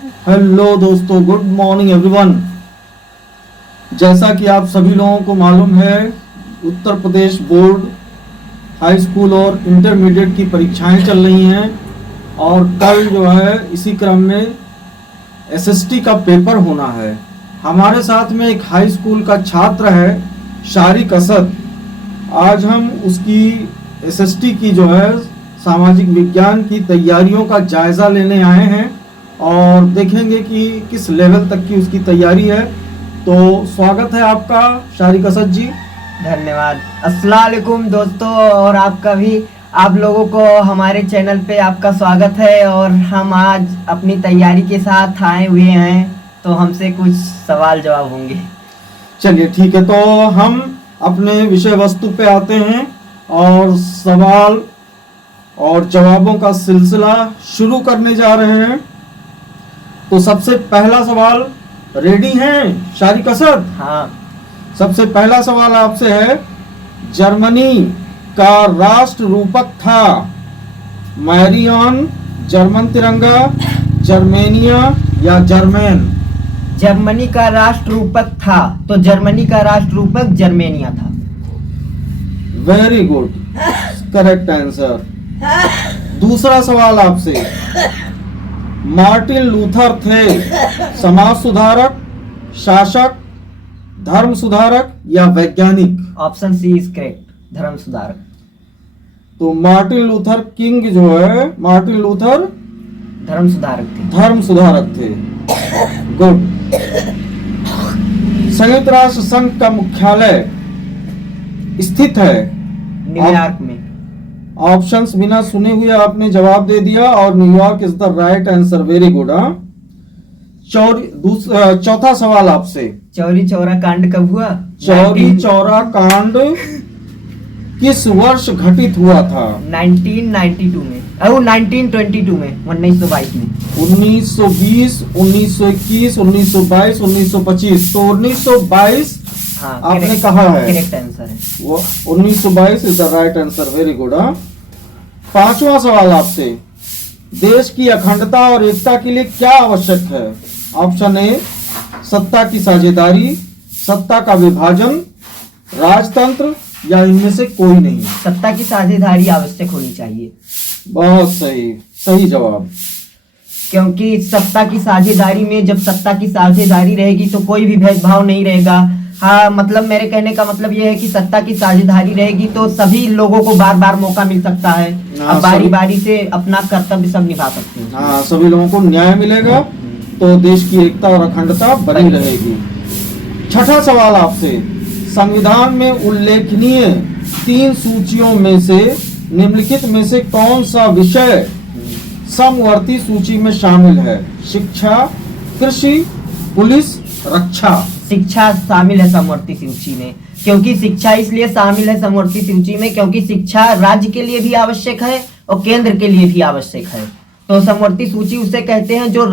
Hello दोस्तों, good morning everyone. जैसा कि आप सभी लोगों को मालूम है, Uttar Pradesh board high school और इंटरमीडिएट की परीक्षाएं चल रही हैं और कल जो है इसी क्रम में एसएसटी का पेपर होना है। हमारे साथ में एक हाई स्कूल का छात्र है शारिक असद। आज हम उसकी एसएसटी की जो है सामाजिक विज्ञान की तैयारियों का जायज़ा लेने आए हैं और देखेंगे कि किस लेवल तक की उसकी तैयारी है। तो स्वागत है आपका शारिक असद जी। धन्यवाद। अस्सलाम वालेकुम दोस्तों, और आपका भी, आप लोगों को हमारे चैनल पे आपका स्वागत है। और हम आज अपनी तैयारी के साथ आए हुए हैं, तो हमसे कुछ सवाल जवाब होंगे। चलिए ठीक है, तो हम अपने विषय वस्तु पे आते हैं और सवाल और जवाबों का सिलसिला शुरू करने जा रहे हैं। तो सबसे पहला सवाल, रेडी हैं शारिक असद? हाँ। सबसे पहला सवाल आपसे है, जर्मनी का राष्ट्र रूपक था मैरियन, जर्मन तिरंगा, जर्मेनिया या जर्मन? जर्मनी का राष्ट्र रूपक था, तो जर्मनी का राष्ट्र रूपक जर्मेनिया था। Very good, correct answer. दूसरा सवाल आपसे, मार्टिन लूथर थे समाज सुधारक, शासक, धर्म सुधारक या वैज्ञानिक? ऑप्शन सी इज करेक्ट, धर्म सुधारक। तो मार्टिन लूथर किंग जो है, मार्टिन लूथर धर्म सुधारक थे। धर्म सुधारक थे। गुड। संयुक्त राष्ट्र संघ का मुख्यालय स्थित है? न्यूयॉर्क में। ऑप्शंस बिना सुने हुए आपने जवाब दे दिया और New York is the right answer. Very good. चौथा सवाल आपसे, चौरी चौरा कांड कब हुआ? चौरी चौरा कांड किस वर्ष घटित हुआ था? 1992 में, 1922 में, 1922 में। 1920, 1921, 1922, 1925। तो 1922 हाँ, आपने कहा है, करेक्ट आंसर है वो 1922 is the right answer. Very good. पांचवा सवाल आपसे, देश की अखंडता और एकता के लिए क्या आवश्यक है? ऑप्शन ए, सत्ता की साझेदारी, सत्ता का विभाजन, राजतंत्र या इनमें से कोई नहीं? सत्ता की साझेदारी आवश्यक होनी चाहिए। बहुत सही, सही जवाब। क्योंकि सत्ता की साझेदारी में, जब सत्ता की साझेदारी रहेगी तो कोई भी भेदभाव नहीं रहेगा। हाँ, मतलब मेरे कहने का मतलब ये है कि सत्ता की साझेदारी रहेगी तो सभी लोगों को बार बार मौका मिल सकता है। अब बारी बारी से अपना कर्तव्य सब निभा सकते हैं। हाँ, सभी लोगों को न्याय मिलेगा तो देश की एकता और अखंडता बनी रहेगी। छठा सवाल आपसे, संविधान में उल्लेखनीय 3 सूचियों में से निम्नलिखित में से कौन सा विषय समवर्ती सूची में शामिल है? शिक्षा, कृषि, पुलिस, रक्षा? शिक्षा शामिल है समवर्ती सूची में। क्योंकि शिक्षा इसलिए शामिल है समवर्ती सूची में क्योंकि शिक्षा राज्य के लिए भी आवश्यक है और केंद्र के लिए भी आवश्यक है। तो समवर्ती सूची उसे कहते हैं जो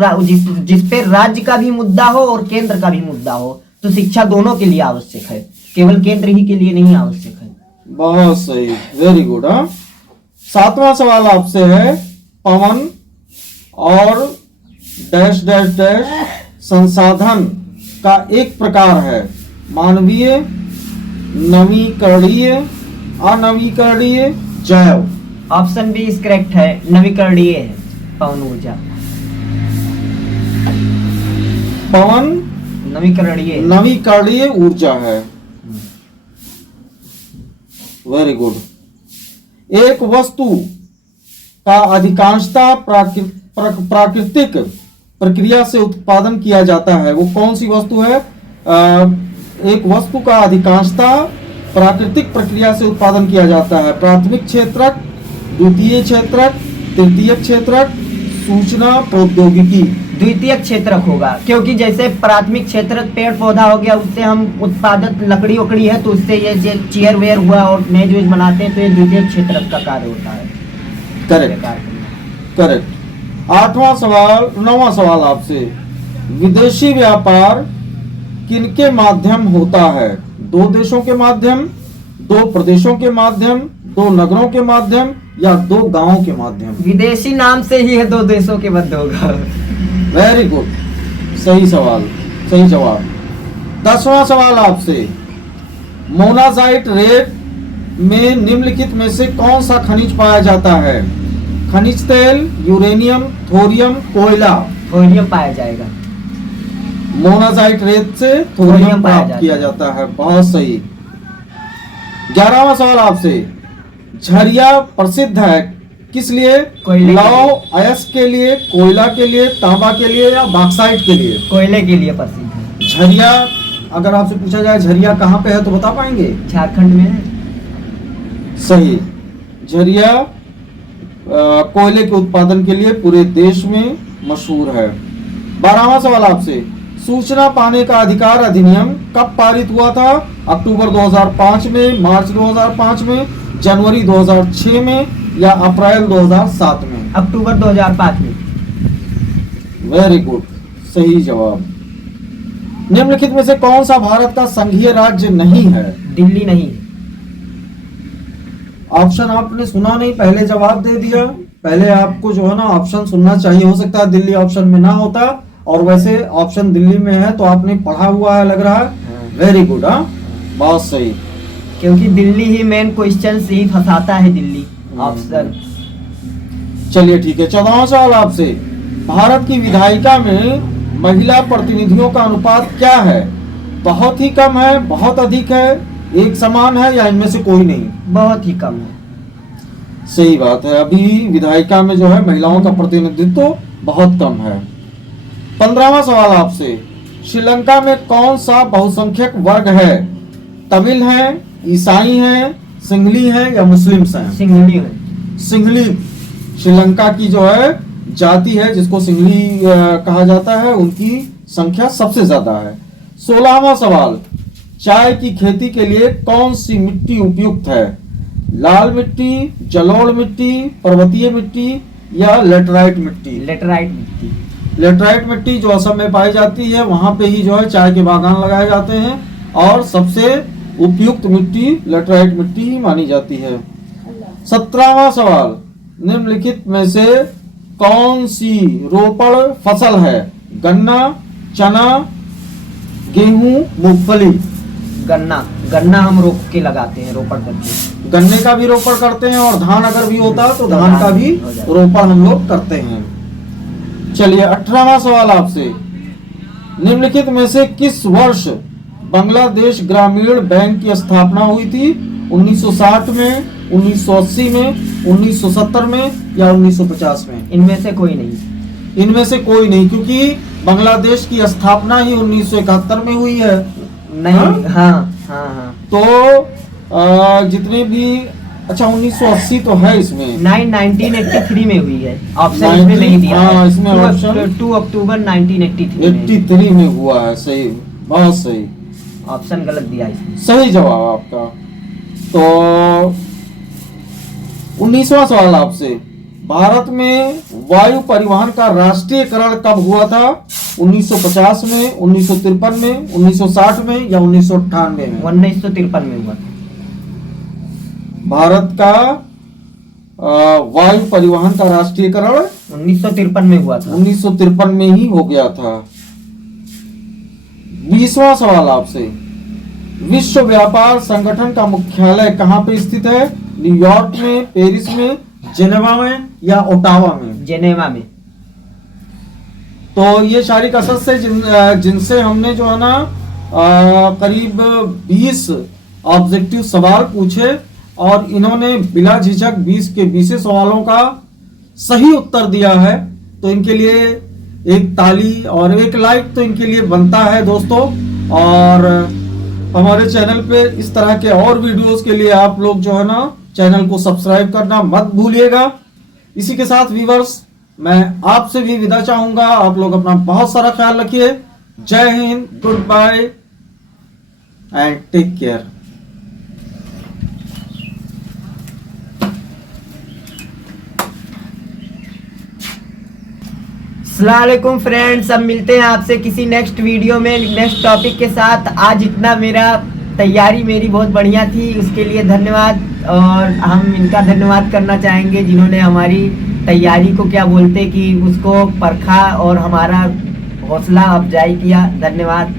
जिस पे राज्य का भी मुद्दा हो और केंद्र का भी मुद्दा हो। तो शिक्षा दोनों के लिए आवश्यक है, केवल केंद्र ही के लिए नहीं आवश्यक है। बहुत सही, वेरी गुड। सातवां सवाल आपसे है, पवन और डैश डैश डैश संसाधन का एक प्रकार है, मानवीय, नवीकरणीय, अनवीकरणीय, जैव? ऑप्शन बी इज करेक्ट है, नवीकरणीय है पवन ऊर्जा। पवन नवीकरणीय ऊर्जा है। Very good. एक वस्तु का अधिकांशतः प्राकृतिक प्रक्रिया से उत्पादन किया जाता है, वो कौन सी वस्तु है? एक वस्तु का अधिकांशतः प्राकृतिक प्रक्रिया से उत्पादन किया जाता है। प्राथमिक क्षेत्रक, द्वितीय क्षेत्रक, तृतीय क्षेत्रक, सूचना प्रौद्योगिकी? द्वितीय क्षेत्रक होगा, क्योंकि जैसे प्राथमिक क्षेत्रक पेड़ पौधा हो गया, उससे हम उत्पादित लकड़ी उकड़ी है तो उससे ये चेयर वेयर हुआ और मेज वेज बनाते हैं, तो ये द्वितीय क्षेत्रक का कार्य होता है। Correct, correct. नौवां सवाल आपसे, विदेशी व्यापार किनके माध्यम होता है? 2 देशों के माध्यम, 2 प्रदेशों के माध्यम, 2 नगरों के माध्यम या 2 गांवों के माध्यम? विदेशी नाम से ही है 2 देशों के मध्य होगा। वेरी गुड, सही सवाल, सही जवाब। 10वां सवाल आपसे, मोनाजाइट रेत में निम्नलिखित में से कौन सा खनिज पाया जाता है? खनिज तेल, यूरेनियम, थोरियम, कोयला। थोरियम पाया जाएगा। मोनाजाइट रेत से थोरियम प्राप्त किया जाता है, बहुत सही। 11वां सवाल आपसे, झरिया प्रसिद्ध है किस लिए? कोयले के लौह अयस्क के लिए, कोयला के लिए, तांबा के लिए या बॉक्साइट के लिए? कोयले के लिए प्रसिद्ध है। झरिया, अगर आपसे पूछा जाए झरिया कहाँ पे है तो बता पाएंगे? झारखंड में है। सही। झरिया कोयले के उत्पादन के लिए पूरे देश में मशहूर है। 12वां सवाल आपसे, सूचना पाने का अधिकार अधिनियम कब पारित हुआ था? अक्टूबर 2005 में, मार्च 2005 में, जनवरी 2006 में या अप्रैल 2007 में? अक्टूबर 2005 में। वेरी गुड, सही जवाब। निम्नलिखित में से कौन सा भारत का संघीय राज्य नहीं है? दिल्ली नहीं। ऑप्शन आपने सुना नहीं, पहले जवाब दे दिया। पहले आपको जो है ना ऑप्शन सुनना चाहिए, हो सकता है दिल्ली ऑप्शन में ना होता, और वैसे ऑप्शन दिल्ली में है तो आपने पढ़ा हुआ है लग रहा है। वेरी गुड, हाँ, बहुत सही। क्योंकि दिल्ली ही मेन क्वेश्चन ही फंसाता है, दिल्ली ऑप्शन। चलिए ठीक है। 14वां सवाल आपसे, भारत की विधायिका में महिला प्रतिनिधियों का अनुपात क्या है? बहुत ही कम है, बहुत अधिक है, एक समान है या इनमें से कोई नहीं? बहुत ही कम है। सही बात है, अभी विधायिका में जो है महिलाओं का प्रतिनिधित्व बहुत कम है। 15वां सवाल आपसे, श्रीलंका में कौन सा बहुसंख्यक वर्ग है? तमिल है, ईसाई हैं, सिंघली हैं या मुस्लिम्स हैं? सिंघली है। सिंघली श्रीलंका की जो है जाति है जिसको सिंघली कहा जाता है, उनकी संख्या सबसे ज्यादा है। 16वां सवाल, चाय की खेती के लिए कौन सी मिट्टी उपयुक्त है? लाल मिट्टी, जलोढ़ मिट्टी, पर्वतीय मिट्टी या लेटराइट मिट्टी? लेटराइट मिट्टी। लेटराइट मिट्टी जो असम में पाई जाती है, वहां पे ही जो है चाय के बागान लगाए जाते हैं और सबसे उपयुक्त मिट्टी लेटराइट मिट्टी ही मानी जाती है। 17वां सवाल, निम्नलिखित में से कौन सी रोपड़ फसल है? गन्ना, चना, गेहूं, मूंगफली? गन्ना। गन्ना हम रोप के लगाते हैं, रोपड़ करके। गन्ने का भी रोपड़ करते हैं और धान अगर भी होता है तो धान का भी रोपड़ हम लोग करते हैं। चलिए 18वां सवाल आपसे, निम्नलिखित में से किस वर्ष बांग्लादेश ग्रामीण बैंक की स्थापना हुई थी? 1960 में, 1980 में, 1970 में या 1950 में? इनमें से कोई नहीं। इनमें से कोई नहीं, क्योंकि बांग्लादेश की स्थापना ही 1971 में हुई है। नहीं। हाँ? हाँ। तो जितने भी, अच्छा 1980 तो है इसमें। 1983 में हुई है, ऑप्शन इसमें नहीं दिया। हाँ, इसमें ऑप्शन 2 अक्टूबर 1983 में। 83 में हुआ है, सही, बहुत सही। ऑप्शन गलत दिया इसमें। सही जवाब आपका। तो 19वां सवाल आपसे, भारत में वायु परिवहन का राष्ट्रीयकरण कब हुआ था? 1950 में, 1953 में, 1960 में या 1998 में? 1953 में हुआ था। भारत का वायु परिवहन का राष्ट्रीयकरण 1953 में हुआ था। 1953 में ही हो गया था। 20वां सवाल आपसे, विश्व व्यापार संगठन का मुख्यालय कहाँ पे स्थित है? न्यूयॉर्क में, पेरिस में, जेनेवा में या ओटावा में? जेनेवा में। तो ये शारीरिक असर से जिनसे हमने जो है ना करीब 20 ऑब्जेक्टिव सवाल पूछे और इन्होंने बिला झिझक 20 के 20 सवालों का सही उत्तर दिया है, तो इनके लिए एक ताली और एक लाइक तो इनके लिए बनता है दोस्तों। और हमारे चैनल पे इस तरह के और वीडियोस के लिए आप लोग जो है ना चैनल को सब्सक्राइब करना मत भूलिएगा। इसी के साथ व्यूअर्स, मैं आपसे भी विदा चाहूंगा। आप लोग अपना बहुत सारा ख्याल रखिए। जय Hind, good bye and take care. अस्सलामुअलैकुम फ्रेंड्स, अब मिलते हैं आपसे किसी नेक्स्ट वीडियो में नेक्स्ट टॉपिक के साथ। आज इतना तैयारी मेरी बहुत बढ़िया थी, उसके लिए धन्यवाद। और हम इनका धन्यवाद करना चाहेंगे जिन्होंने हमारी तैयारी को क्या बोलते कि उसको परखा और हमारा हौसला अफजाई किया। धन्यवाद।